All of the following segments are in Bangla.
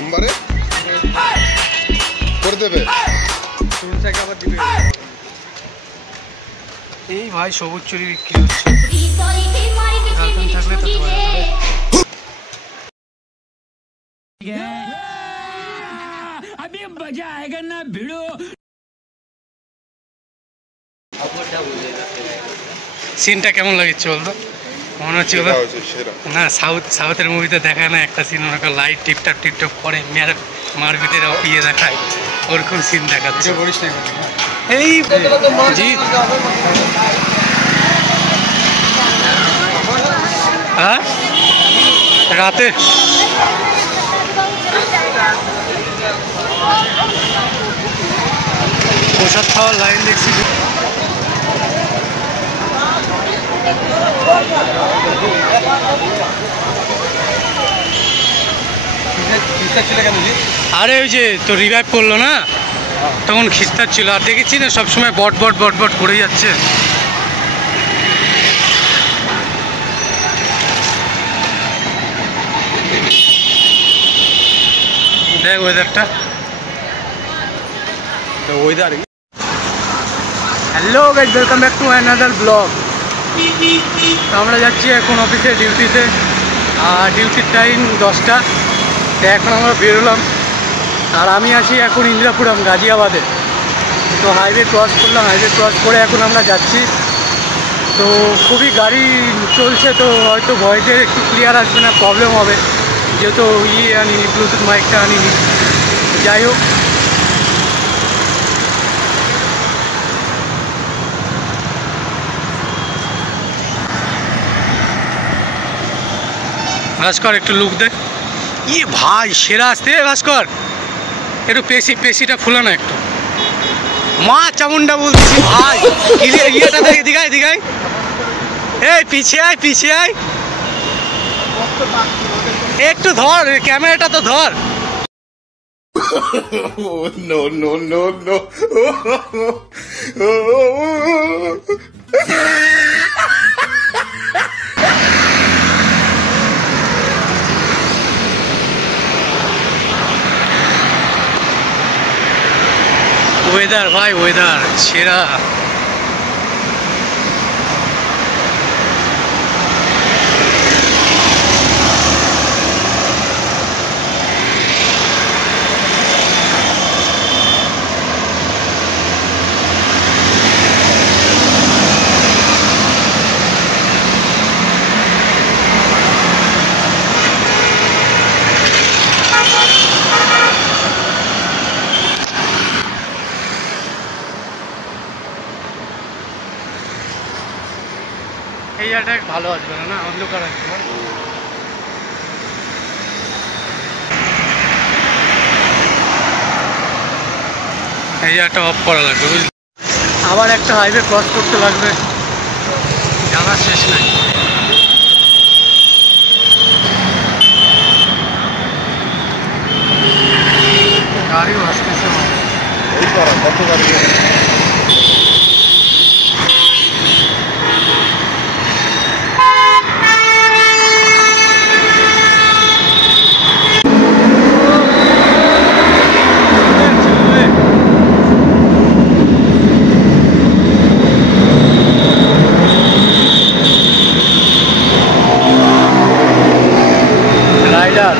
সোমবারে করে দেবে আবার দিবে। এই ভাই সবুজ চুরি বিক্রি হচ্ছে, গার্লফ্রেন্ড থাকলে তো ধোয়া যাবে। সিনটা কেমন লাগছে বলতো? মনে হচ্ছে না সাউথের মুভিতে দেখায় না একটা সিন, ওরকম লাইট টিপটাপ টিপটাপ করে মারপিটের ইয়ে দেখায়, ওরকম সিন দেখাচ্ছে। এই জি হ্যাঁ রাতে প্রসাদ খাওয়ার লাইন দেখছি। আরে ওই যে তো রিভাইভ করলো না, তখন খিস্তার ছিল। আর দেখেছি না সবসময় বট বট বট বট করে যাচ্ছে। দেখ ওয়েদারটা, weather. Hello guys, welcome back to another blog. আমরা যাচ্ছি এখন অফিসে ডিউটিতে, আর ডিউটির টাইম 10টা। তো এখন আমরা বেরোলাম, আর আমি আসি এখন ইন্দিরাপুরম গাজিয়াবাদে। তো হাইওয়ে ক্রস করলাম, হাইওয়ে ক্রস করে এখন আমরা যাচ্ছি। তো খুবই গাড়ি চলছে, তো হয়তো ভয়েসের একটু ক্লিয়ার আসবে না, প্রবলেম হবে, যেহেতু আনিনি, ব্লুটুথ মাইকটা আনিনি। যাই হোক, ভাস্কর একটু লুক দে। ইয়ে ভাই সেরা আসতে ভাস্কর, একটু পেশিটা ফুলো না একটু। মা চামুন্ডা বলছি ভাই, ইয়েটা দেখে দিঘাই এই পিছিয়ে আয় একটু ধর ক্যামেরাটা, তো ধর। No, no, no, no. Weather ভাই, ওয়েদার সেরা। এই জায়গাটা ভালো আসবে না, অন্ধকার আসবে। এই জায়গাটা অফ করা লাগবে, বুঝলি? আবার একটা হাইওয়ে ক্রস করতে লাগবে, যাওয়ার শেষ নাই। গাড়িও আসতেছে, কত গাড়ি। রাইডার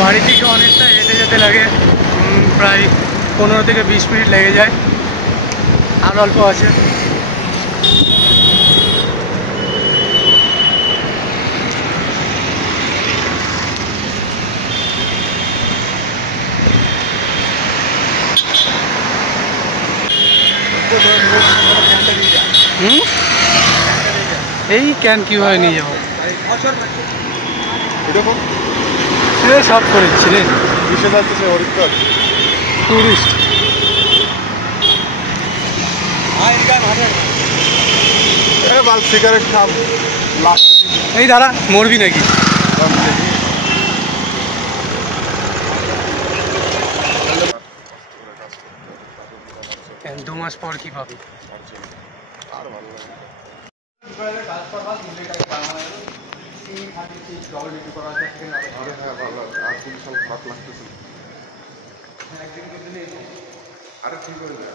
বাড়ি থেকে অনেকটা হেঁটে যেতে লাগে, প্রায় 15 থেকে 20 মিনিট লেগে যায়, আর অল্প আছে। এই ক্যান কীভাবে নিয়ে যাবো? সব করেছি রে, বিশেষ আসতেছে হরিদ্বার টুরিস্ট। বাল সিগারেট খাম এই দাঁড়া মরবি নাকি? 2 মাস পর কি পাবি? আর ভালো লাগে ভালো আর পুলিশ খারাপ লাগতেছে আরে ঠিক হয়ে যায়